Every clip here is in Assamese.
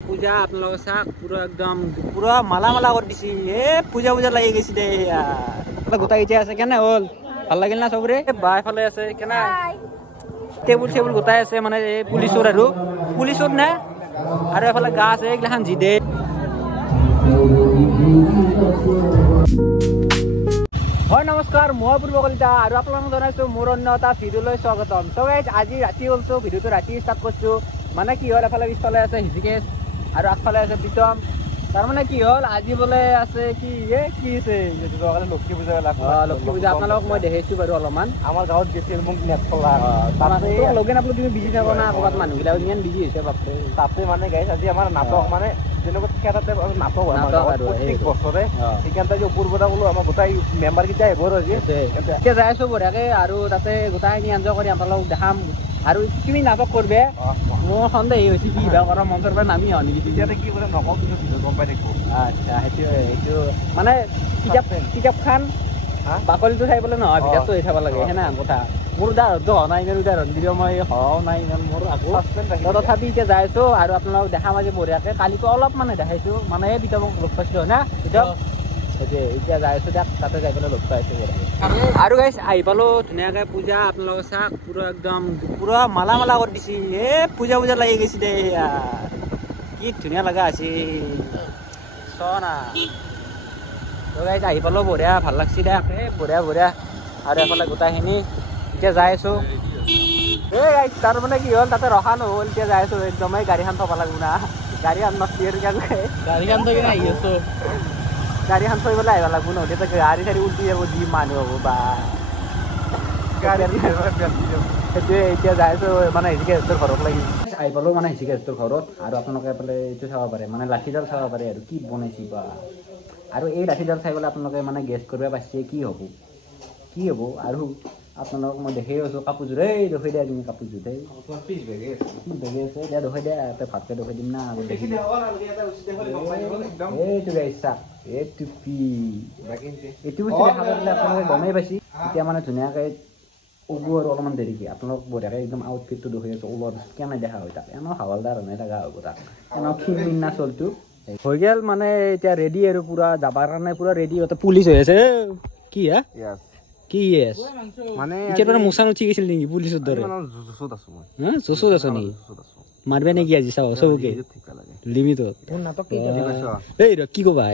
পূজা আপোনালোকে চাওক পুরা একদম পুরা মালা মালা করে দিছি পূজা পূজা লাগি গেছি দে গোটাই এতিয়া আছে কেনে হল ভাল লাগিল না সবরে বাইফালে আছে কেনে টেবুল চেবুল গোটাই আছে মানে পুলিচৰ আৰু পুলিচৰ না আৰু এফালে গা আছে এইগিলাখান জি দে হয় নমস্কাৰ মই পূৰ্ব কলিতা আৰু আপোনালোকক জনাইছো মোৰ অন্য এটা ভিডিঅ'লৈ স্বাগতম সো গাইজ আজি ৰাতি হলছো ভিডিঅ'টো ৰাতি ষ্টাৰ্ট কৰিছো মানে কি হ'ল এফালে পিছফালে আছে হিজিকেশ আৰু আগফালে আছে প্ৰীতম তাৰ মানে কি হ'ল আজি বলে আছে কি কি আছে লক্ষ্মী পূজা লক্ষ্মী পূজা আপোনালোকক মই দেখাইছো বাৰু অলপমান আমাৰ গাঁৱত গৈছিল মোক নেট চলা লগে নাপালো তুমি বিজি থাকো না ক'ৰবাত মানুহবিলাক ইমান বিজি হৈছে বাপৰে তাতে মানে গাইজ আজি আমাৰ নাটক মানে যেনেকুৱা থিয়েটাৰতে নাটক হয় প্ৰত্যেক বছৰে সেইকাৰণে যে পূৰ্বতে বোলো আমাৰ গোটাই মেম্বাৰ কেইটা আহিব আজি এতিয়া যাই আছো বঢ়িয়াকে আৰু তাতে গোটাইখিনি এনজয় কৰি আপোনালোকক দেখাম আৰু তুমি নাটক কৰবে মোৰ সন্দেহ হৈছে কি কিবা কৰা মঞ্চৰ পৰা নামি আহ নেকি তেতিয়াতে কি কৰে নকওঁ কিন্তু গম পাই থাকিব আচ্ছা সেইটো মানে কিতাপখন বাকলিটো চাই পেলাই নহয় ভিতৰটো চাব লাগে সেনে কথা মোৰ উদাহৰণটো হোৱা নাই ইমান উদাহৰণ দিলেও মই হোৱাও নাই ইমান মোৰ আকৌ তথাপি এতিয়া যাই আছো আৰু আপোনালোকক দেখাম আজি বঢ়িয়াকে কালিতো অলপ মানে দেখাইছো মানে ভিতৰত লগ পাইছিলো হয় না ভিতৰত সেইটোৱে এতিয়া যাই আছো দিয়ক তাতে যাই পেলাই লগ পাইছো আৰু গাইজ আহি পালো ধুনীয়াকে পূজা আপোনালোকে চাওক পুৰা একদম পুৰা মালা মালা কৰি দিছি পূজা পূজা লাগি গৈছে দে কি ধুনীয়া লগা আছে চনা তো গাইজ আহি পালো বঢ়িয়া ভাল লাগছি দে বঢ়িয়া আৰু এফালে গোটাইখিনি এতিয়া যাই আছো গাইজ তাৰ মানে কি হ'ল তাতে ৰখা নহ'ল এতিয়া যাই আছো একদমেই গাড়ীখন থব লাগিব না গাড়ীখন নষ্ট গাড়ীখন থৈ কিনে আহি আছো গাড়ীখন থৈ পেলাই আহিব লাগিব নহ'লে গাড়ী চাড়ী উল্টি যাব যি মানুহ হ'ব বা সেইটোৱে এতিয়া যাই আছো মানে হিচিকেশৰ ঘৰত লাগি আহি পালো মানে হিচিকেশৰ ঘৰত আৰু আপোনালোকে এইফালে এইটো চাব পাৰে মানে লাঠিডাল চাব পাৰে আৰু কি বনাইছে বা আৰু এই লাঠিডাল চাই পেলাই আপোনালোকে মানে গেছ কৰিব পাৰিছে কি হ'ব আৰু আপোনালোকক মই দেখাই আছো কাপোৰযোৰ দেখুৱাই দিয়া তুমি কাপোৰযোৰ বেগে আছে এতিয়া দেখুৱাই দিয়া ভাতকে দেখুৱাই দিম না এইটো গাইছা এইটো বস্তু দেখা পালে আপোনালোকে গমেই পাইছে এতিয়া মানে ধুনীয়াকৈ ওলো আৰু অলপমান দেৰিকে আপোনালোক বঢ়িয়াকৈ একদম আউটফিটটো দেখুৱাই আছো ওলোৱাৰ পিছত কেনে দেখা হয় তাক এনেও হাৱালদাৰ নাই লগা হ'ব তাক এনেও ক্ষীণ না চলটো হৈ গ'ল মানে এতিয়া ৰেডি আৰু পুৰা যাবৰ কাৰণে পুৰা ৰেডি হতে পুলিচ হৈ আছে কি কি মানে এতিয়াৰ পৰা মোচা উঠি গৈছিল নেকি পুলিচৰ দৰে জোচত আছো নেকি মাৰবে নেকি আজি চাব চবকে লিমিটত এই কি কবা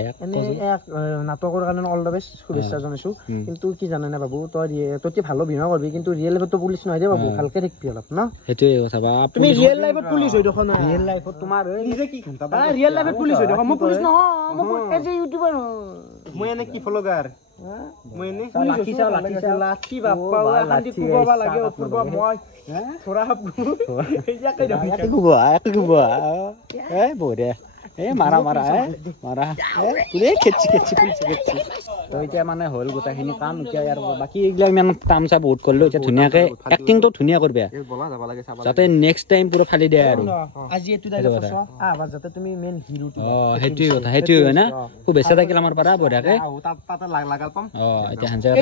নাটকৰ কাৰণে অল দ্য বেষ্ট শুভেচ্ছা জনাইছো কিন্তু কি জানানে বাবু তই ভাল অভিনয় কৰিবি কিন্তু ৰিয়েল লাইফত পুলিচ নহয় দে বাবু ভালকে থাকিবি অলপ ন সেইটোৱে কথা বা তুমি ৰিয়েল লাইফত পুলিচ হৈ দেখোন ৰিয়েল লাইফত তোমাৰ নিজে কি ঘন্টা ৰিয়েল লাইফত পুলিচ হৈ দেখোন মই পুলিচ নহয় মই এজ এ ইউটিউবাৰ মই এনে কি ফলোগাৰ মই এনে লাঠি বাপ্পা লাঠি কুবাব লাগে অপূৰ্ব মই থোৰা ইয়াকে কুবা বঢ়িয়া মাৰা খেচি তো এতিয়া মানে হ'ল গোটেইখিনি কাম এতিয়া ইয়াৰ বাকী এইবিলাক ইমান তামচা বহুত কৰিলো এতিয়া ধুনীয়াকে এক্টিংটো ধুনীয়া কৰবে যাতে নেক্সট টাইম পুৰা ফালি দিয়ে আৰু সেইটোৱে কথা সেইটোৱে হয় না শুভেচ্ছা থাকিল আমাৰ পৰা বঢ়িয়াকে এতিয়া হেণ্ডছেক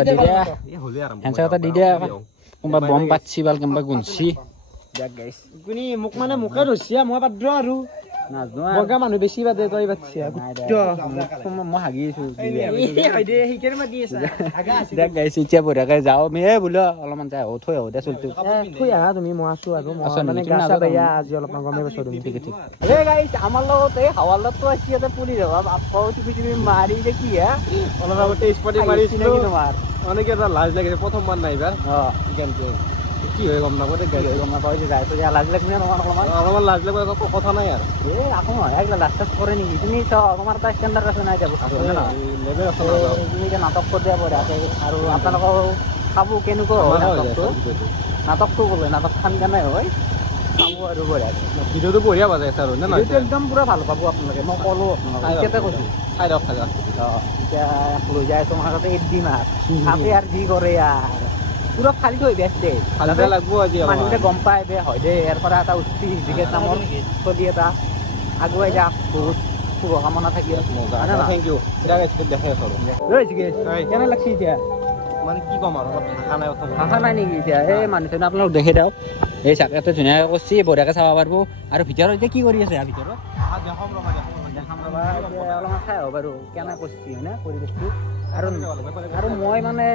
এটা দি দিয়া কোনোবা বম পাতছি বা কোনোবা গুণছি মোক মানে মোকে ধৰছি মই পাত্ৰ আৰু বগা মানুহ বেছি বাদে তই বাচ্ছা মই হাগিছো দেখ গাইছো এতিয়া বঢ়িয়াকে যাওঁ বোলো অলপমান যাই থৈ আহো দে চলটো থৈ আহা তুমি মই আছো আৰু আজি অলপমান গমেই পাইছো তুমি ঠিক আমাৰ লগত এই হাৱালাতটো আছে ইয়াতে পুলিচ তুমি মাৰি যে কি অলপ আগতে স্পটিং মাৰিছিলো তোমাৰ অনেক এটা লাজ লাগিছে প্ৰথমবাৰ নাই এইবাৰ কি হয় গম নাপাওঁ গম নাপাওঁ যাই তো লাজ লাগবে অলপমান লাজ লাগবে কথা নাই আৰু আকৌ নহয় এইগিলা লাজ চাজ কৰে নেকি তুমি তোমাৰ এটা ষ্টেণ্ডাৰ্ড আছে নাই যাব তুমি এতিয়া নাটক কৰি দিয়া বঢ়িয়াকে আৰু আপোনালোকৰ চাব কেনেকুৱা হয় নাটকটো ক'লে নাটক খান কেনে হয় চাব আৰু বঢ়িয়াকে ভিডিঅ'টো বঢ়িয়া বাজাই আছে আৰু ভিডিঅ'টো একদম পুৰা ভাল পাব আপোনালোকে মই ক'লো আপোনালোকে কৈছোঁ চাই দিয়ক এতিয়া লৈ যাই তোমাৰ তাতে এদিন আৰু আৰু যি কৰে পুৰা ফালি থৈ বেষ্ট লাগব আজি মানুহকেইটা গম পাই বে হয় দে ইয়াৰ পৰা এটা উঠি হিচিকেশ নামৰ চলি এটা আগুৱাই যাক বহুত শুভকামনা থাকি থেংক ইউ দেখাই আছো কেনে লাগছে এতিয়া মানে কি ক'ম আৰু ভাষা নাই নেকি এতিয়া এই মানুহজনে আপোনালোক দেখি দিয়ক এই চাকৰিটো ধুনীয়াকৈ কৰিছে বঢ়িয়াকৈ চাব পাৰিব আৰু ভিতৰত এতিয়া কি কৰি আছে ভিতৰত অলপমান চাই হ'ব বাৰু কেনে কৰিছে হয়নে পৰিৱেশটো আৰু মই মানে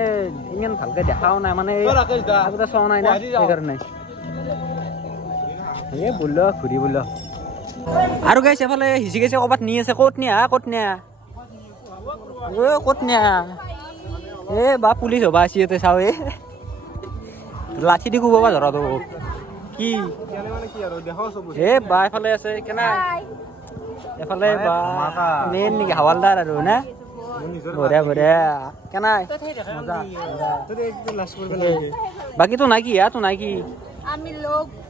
ইমান ভালকে দেখাও নাই মানে আগতে চোৱা নাই না সেইকাৰণে এই বোল ঘূৰি বোল আৰু গাইছে এফালে সিঁচি গৈছে ক'ৰবাত নি আছে ক'ত নিয়া ক'ত নিয়া এ বা পুলিচ হ'বা আছে ইয়াতে চাওঁ এই লাঠি দি কোবাবা ধৰাটো কি এ বা এফালে আছে কেনে এফালে বা মেইন নেকি হাৱালদাৰ আৰু না বঢ়িয়া বঢ়িয়া কেনাই বাকী তো নাই কি তো নাই কি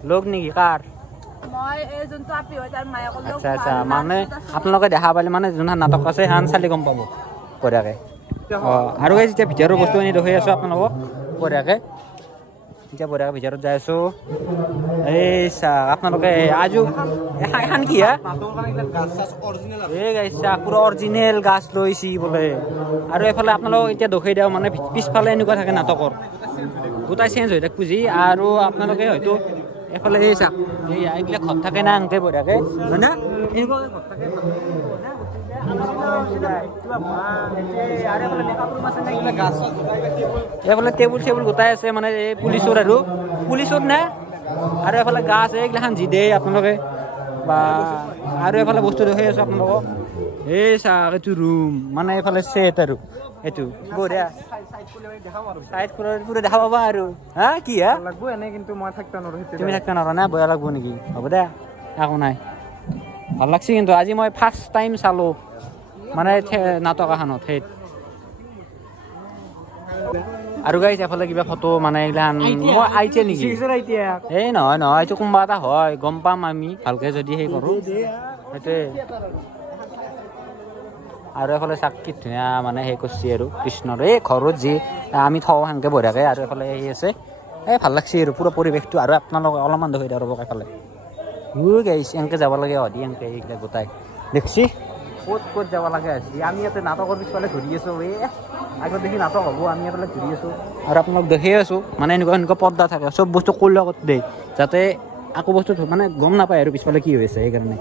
লোক নেকি কাৰ আচ্ছা আচ্ছা মানে আপোনালোকে দেখা পালে মানে যোনখন নাটক আছে সেইখন চালি গম পাব বঢ়িয়াকৈ অঁ আৰু যেতিয়া ভিতৰৰ বস্তুখিনি দেখুৱাই আছোঁ আপোনালোকক বঢ়িয়াকৈ এতিয়া বঢ়িয়াকৈ ভিতৰত যাই আছোঁ এই চাহ আপোনালোকে আজিও এখন কি এই গাইছ চাহ পুৰা অৰিজিনেল গাছ লৈছি বোলে আৰু এইফালে আপোনালোকক এতিয়া দেখুৱাই দিওঁ মানে পিছফালে এনেকুৱা থাকে নাটকৰ গোটাই চেঞ্জ হৈ থাকব যি আৰু আপোনালোকে হয়তো এফালে এই চাওক এই এইবিলাক ঘৰত থাকে না আনতে বঢ়িয়াকৈ হয় না এনেকুৱাকৈ ঘৰত থাকে এইফালে টেবুল চেবুল গোটাই আছে মানে এই পুলিচৰ আৰু পুলিচৰ নে আৰু এফালে গাছ এইগিলাখান যি দিয়ে আপোনালোকে বা আৰু এফালে বস্তু দেখুৱাই আছোঁ আপোনালোকক এই চাওক এইটো ৰুম মানে এইফালে ছেট আৰু এইটো বঢ়িয়া চাইড পুৰা দেখা পাবা আৰু হা কি লাগব এনে কিন্তু মই থাকিব নোৱাৰো তুমি থাকিব নোৱাৰা না বেয়া লাগব নেকি হ'ব দে একো নাই ভাল লাগছে কিন্তু আজি মই ফাৰ্ষ্ট টাইম চালোঁ মানে নাটক এখনত সেই আৰু গাইছ এফালে কিবা ফটো মানে এইগিলাখান মই আহিছে নেকি এই নহয় নহয় এইটো কোনোবা এটা হয় গম পাম আমি ভালকৈ যদি সেই কৰোঁ সেইটোৱে আৰু এফালে চাক কি ধুনীয়া মানে সেই কৰিছে আৰু কৃষ্ণৰ এই ঘৰত যি আমি থওঁ সেনেকৈ বঢ়িয়াকৈ আৰু এফালে সেই আছে এই ভাল লাগছে আৰু পুৰা পৰিৱেশটো আৰু আপোনালোকে অলপমান দেখুৱাই দিওঁ ৰ'ব এফালে গাইছ এনেকৈ যাব লাগে হদি এনেকৈ এইবিলাক গোটাই দেখছি ক'ত যাব লাগে আছে আমি ইয়াতে নাটকৰ পিছফালে ঘূৰি আছোঁ এই আগত দেখি নাটক হ'ব আমি এইফালে ঘূৰি আছোঁ আৰু আপোনালোক দেখিয়ে আছোঁ মানে এনেকুৱা পৰ্দা থাকে চব বস্তু ক'ৰ লগত দেই যাতে আকৌ বস্তু মানে গম নাপায় আৰু পিছফালে কি হৈছে সেইকাৰণে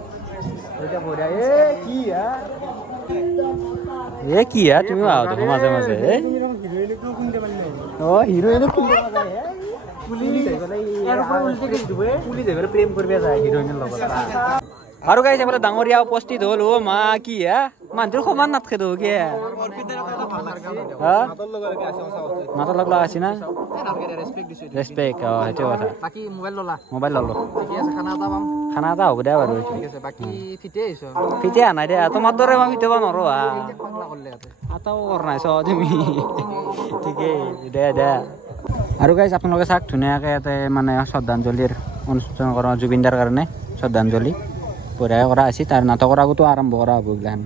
কি তুমি আহ দেখো মাজে মাজে অঁ হিৰোইনক প্ৰেম কৰিব যায় হিৰোইনৰ লগত আৰু গাইছ এফালে ডাঙৰীয়া উপস্থিত হ'ল অ' মা কি মানুহটোৰ সমান নাথাকে তো কি মাতৰ লগ লগা আছে না ৰেচপেক্ট অঁ সেইটো কথা মোবাইল ল'লো খানা এটা হ'ব দে বাৰু ফিটে আনাই দে তোমাৰ দৰে মই ফিটাব নোৱাৰো আটাও কৰা নাই চ তুমি ঠিকেই দে আৰু গাইছ আপোনালোকে চাওক ধুনীয়াকৈ ইয়াতে মানে শ্ৰদ্ধাঞ্জলিৰ অনুষ্ঠান কৰা জুবিনদাৰ কাৰণে শ্ৰদ্ধাঞ্জলি বঢ়িয়াকৈ কৰা আছে তাৰ নাটকৰ আগতো আৰম্ভ কৰা হ'ব এইগিলাখান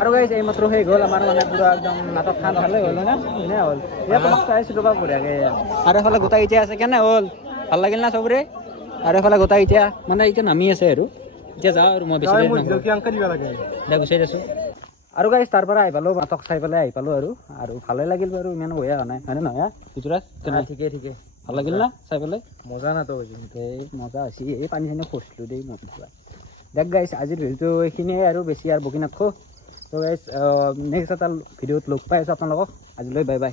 আৰু গাইছ এইমাত্ৰ সেই গ'ল আমাৰ মানে পুৰা একদম নাটক খান ভালে হ'ল না ধুনীয়া হ'ল এয়া তোমাক চাইছোঁ ৰ'বা বঢ়িয়াকৈ আৰু এফালে গোটাই এতিয়া আছে কেনে হ'ল ভাল লাগিল না চবৰে আৰু এফালে গোটাই এতিয়া মানে এতিয়া নামি আছে আৰু এতিয়া যাওঁ আৰু মই বেছি গুচাই আছোঁ আৰু গাইছ তাৰ পৰা আহি পালোঁ মাতক চাই পেলাই আহি পালোঁ আৰু ভালে লাগিল বাৰু ইমান বেয়া হোৱা নাই হয়নে নহয় গুজৰাট ঠিকে ভাল লাগিল না চাই পেলাই মজা নাতো এই মজা হৈছে এই পানী চানী খচিলোঁ দেই মই দেখ গাইছ আজিৰ ভিডিঅ'টো এইখিনিয়ে আৰু বেছি আৰু বকি নাথাকোঁ তো গাইছ নেক্সট এটা ভিডিঅ'ত লগ পাই আছোঁ আপোনালোকক আজিলৈ বাই বাই